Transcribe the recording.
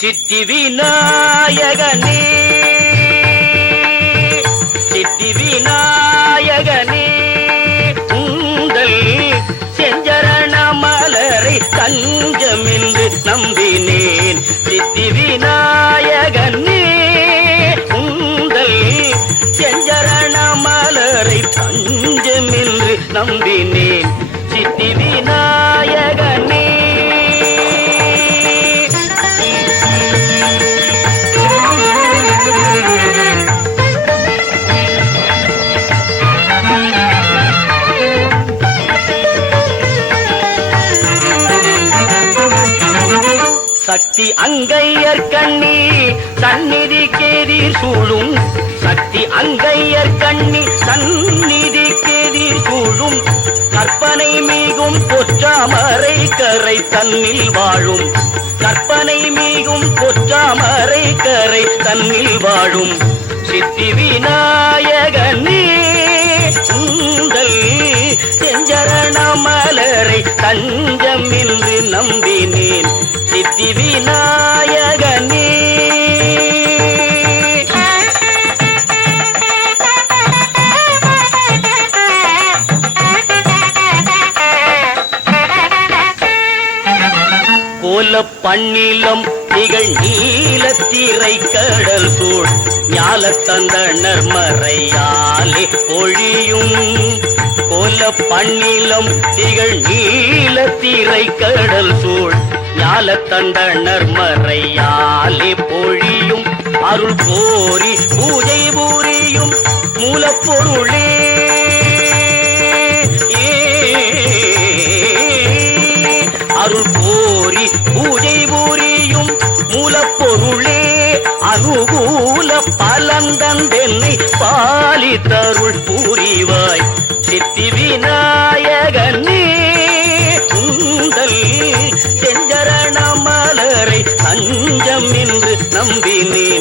சித்தி விநாயகனே சித்தி விநாயகனே உங்கள் செஞ்சரண மலரை தஞ்சமென்று நம்பினேன். சித்தி விநாயகனே உங்கள் செஞ்சரண மலரை தஞ்சமென்று நம்பினேன். சித்தி விநாயகனே சக்தி அங்கையர் கண்ணி சந்நிதி கேதீர் சூழும். சக்தி அங்கையர் கண்ணி சந்நிதி கேதீர் சூழும். கற்பனை மீகும் பொற்றாமரை கரை தன்னில் வாழும். கற்பனை மீகும் பொற்றாமரை கரை தன்னில் வாழும். சித்தி விநாயகனே உங்கள் செஞ்சரண மலரை தஞ்சம் என்று நம்பினேன். சித்தி விநாயகனே கோல பண்ணிலம் திகழ் நீலத்திரை கடல் சூழ். ஞால தந்தனர் மறையாலே பொழியும். கோல பண்ணிலம் திகழ் நீலத்திரை கடல் சூழ். ஞால தந்தனர் மறையாலே பொழியும். அருள் கோரி பூஜை பூரியும் மூலப்பொருளே. அருள் கோரி பூஜை பூரியும் மூலப்பொருளே. அனுகூல பலந்தந்தென்னை பாலித்தருள் பூரிவாய். சித்தி விநாயகனே உங்கள் செஞ்சரண மலரை தஞ்சம் என்று நம்பினேன்.